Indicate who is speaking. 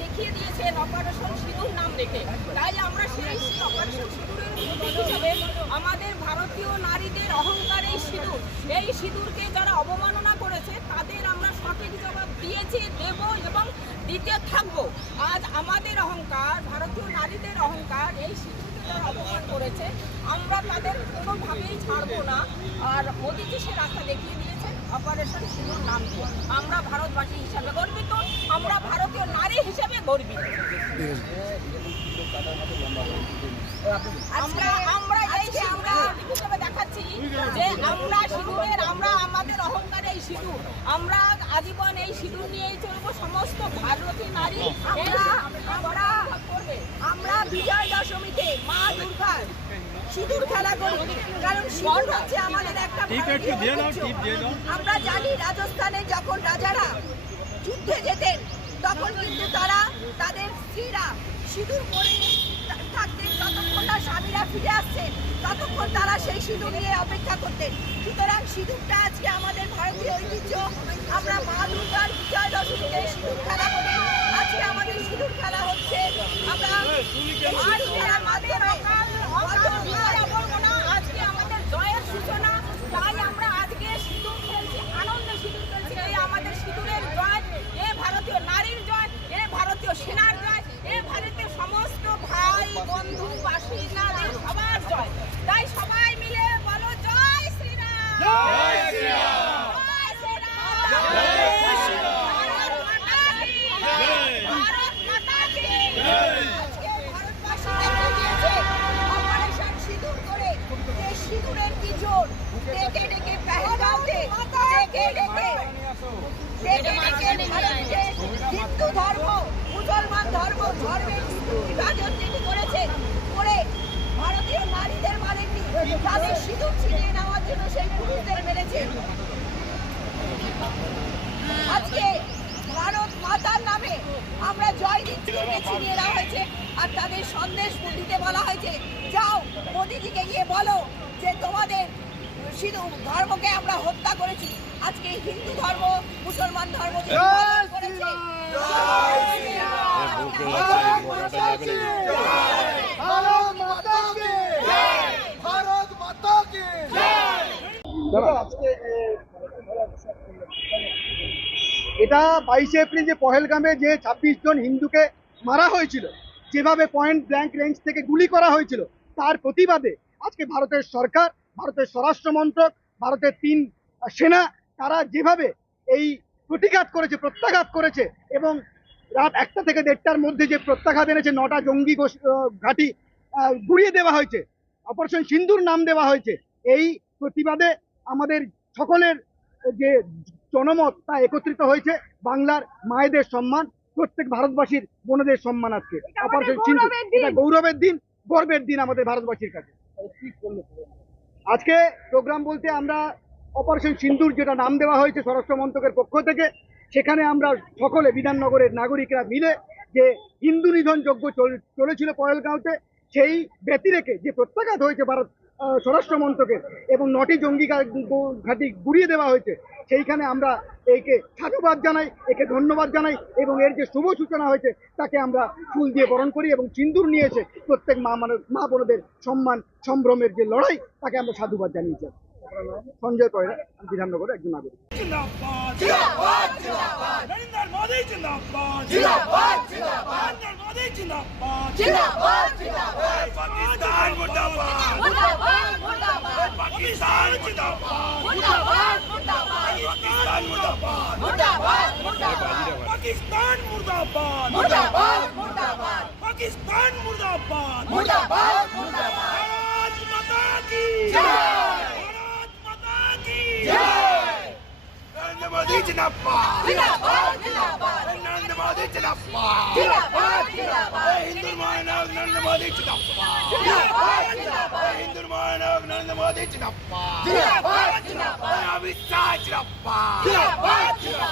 Speaker 1: দেখিয়ে দিয়েছেন সিঁদুর নাম তাই আমরা আমাদের ভারতীয় নারীদের অহংকার এই সিঁদুর। এই সিঁদুরকে যারা অবমাননা করেছে, তাদের আমরা সঠিক জবাব দিয়েছি, দেব এবং দিতে থাকব। আজ আমাদের অহংকার, ভারতীয় নারীদের অহংকার, এই যারা অপমান করেছে। আমরা তাদের কোনোভাবেই ছাড়বো না। আর মোদিজি সে রাস্তা দেখিয়ে দিয়েছেন অপারেশন সিঁদুর নাম আমরা ভারতবাসী হিসাবে গর্বিত, আমরা ভারতীয় নারী হিসেবে গর্বিত। আমরা আমরা এই আমরা হিসেবে দেখাচ্ছি যে আমরা সিঁদুরের আমরা আমাদের অহংকার এই সিঁদুর। আমরা আজীবন এই সিঁদুর নিয়েই চলবো সমস্ত ভারতীয় নারী আমরা আমরা
Speaker 2: আমরা বিজয় দশমীতে মা দুর্গার সিঁদুর খেলা করি কারণ সিঁদুর হচ্ছে আমাদের একটা আমরা জানি রাজস্থানে যখন রাজারা যুদ্ধে যেতেন তখন কিন্তু তারা তাদের স্ত্রীরা সিঁদুর পরে থাকতেন ততক্ষণ স্বামীরা ফিরে আসছেন। ততক্ষণ তারা সেই সিঁদুর নিয়ে অপেক্ষা করতেন। সুতরাং সিঁদুরটা আজকে আমাদের ভারতীয় ঐতিহ্য। আমরা মা দুর্গার বিজয় দশমীতে সিঁদুর খেলা করি। আজকে আমাদের সিঁদুর খেলা হচ্ছে আমরা আর খেলার মাধ্যমে
Speaker 1: আজকে আমাদের জয়ের সূচনা তাই আমরা আজকে সিঁদুর খেলছি আনন্দে সিঁদুর খেলছি এই আমাদের সিঁদুরের জয় এ ভারতীয় নারীর জয় এ ভারতীয় সেনার জয় এ ভারতের সমস্ত ভাই বন্ধু বাসিন্দাদের সবার জয় তাই সবাই মিলে বলো জয় শ্রীরাম জয় শ্রীরাম জয় শ্রীরাম ভারত মাতা কি ভারত মাতা কি
Speaker 2: আজকে ভারতবাসী দেখা দিয়েছে অপারেশন সিঁদুর করে যে সিঁদুরের কি জোর ডেকে ডেকে পেহেলগাঁওতে ডেকে ডেকে ডেকে ডেকে ভারতকে হিন্দু ধর্ম মুসলমান ধর্ম ধর্মের বিভাজন তিনি করেছেন করে ভারতীয় নারীদের মানেননি তাদের সিঁদুর ছিনিয়ে নেওয়ার জন্য সেই পুরুষদের মেরেছেন আজকে ভারত মাতার নামে আমরা জয় দিচ্ছি ছিনিয়ে নেওয়া হয়েছে আর তাদের সন্দেশ দিতে বলা হয়েছে যাও মোদিজিকে গিয়ে বলো সিধু ধর্মকে আমরা হত্যা করেছি। আজকে হিন্দু ধর্ম মুসলমান ধর্ম করেছে।
Speaker 3: ভারত মাতা কি ভারত মাতা কি আজকে যে এটা বাইশে এপ্রিল যে পহেলগামে যে ছাব্বিশ জন হিন্দুকে মারা হয়েছিল যেভাবে পয়েন্ট ব্ল্যাঙ্ক রেঞ্জ থেকে গুলি করা হয়েছিল তার প্রতিবাদে আজকে ভারতের সরকার ভারতের স্বরাষ্ট্র মন্ত্রক ভারতের তিন সেনা তারা যেভাবে এই প্রতিঘাত করেছে প্রত্যাঘাত করেছে এবং রাত একটা থেকে দেড়টার মধ্যে যে প্রত্যাঘাত এনেছে নটা জঙ্গি ঘাঁটি আহ, গুড়িয়ে দেওয়া হয়েছে অপারেশন সিন্ধুর নাম দেওয়া হয়েছে এই প্রতিবাদে আমাদের সকলের যে জনমত তা একত্রিত হয়েছে বাংলার মায়েদের সম্মান প্রত্যেক ভারতবাসীর বোনদের সম্মান আজকে অপারেশন সিন্ধু এটা গৌরবের দিন গর্বের দিন আমাদের ভারতবাসীর কাছে। আজকে প্রোগ্রাম বলতে আমরা অপারেশন সিন্দুর যেটা নাম দেওয়া হয়েছে স্বরাষ্ট্র মন্ত্রকের পক্ষ থেকে, সেখানে আমরা সকলে বিধাননগরের নাগরিকরা মিলে যে হিন্দু নিধন যজ্ঞ চল- চলেছিল পয়েলগাঁওতে, সেই ব্যতিরেকে যে প্রত্যাঘাত হয়েছে ভারত স্বরাষ্ট্র মন্ত্রকের এবং নটি জঙ্গি ঘাঁটি গুড়িয়ে দেওয়া হয়েছে সেইখানে আমরা একে সাধুবাদ জানাই একে ধন্যবাদ জানাই এবং এর যে শুভ সূচনা হয়েছে তাকে আমরা ফুল দিয়ে বরণ করি এবং সিন্দুর নিয়েছে। প্রত্যেক মা মানুষ মা বোনদের সম্মান সম্ভ্রমের যে লড়াই তাকে আমরা সাধুবাদ জানিয়েছি সঞ্জয় কয়রা বিধাননগরের একজন নাগরিক।
Speaker 4: জিন্দাবাদ पाकिस्तान जिंदाबाद
Speaker 1: मुर्दाबाद मुर्दाबाद
Speaker 4: पाकिस्तान मुर्दाबाद
Speaker 1: मुर्दाबाद मुर्दाबाद
Speaker 4: पाकिस्तान मुर्दाबाद
Speaker 1: मुर्दाबाद मुर्दाबाद
Speaker 4: पाकिस्तान मुर्दाबाद
Speaker 1: मुर्दाबाद मुर्दाबाद
Speaker 4: भारत माता की
Speaker 1: जय।
Speaker 4: জিন্দাবাদ। জিন্দাবাদ
Speaker 1: জিন্দাবাদ। নন্দবাদ
Speaker 4: জিন্দাবাদ জিন্দাবাদ জিন্দাবাদ হিন্দু মানব
Speaker 1: নন্দবাদ জিন্দাবাদ।
Speaker 4: জিন্দাবাদ জিন্দাবাদ হিন্দু মানব নন্দবাদ
Speaker 1: জিন্দাবাদ জিন্দাবাদ।
Speaker 4: জিন্দাবাদ অমিত শাহ
Speaker 1: জিন্দাবাদ। জিন্দাবাদ।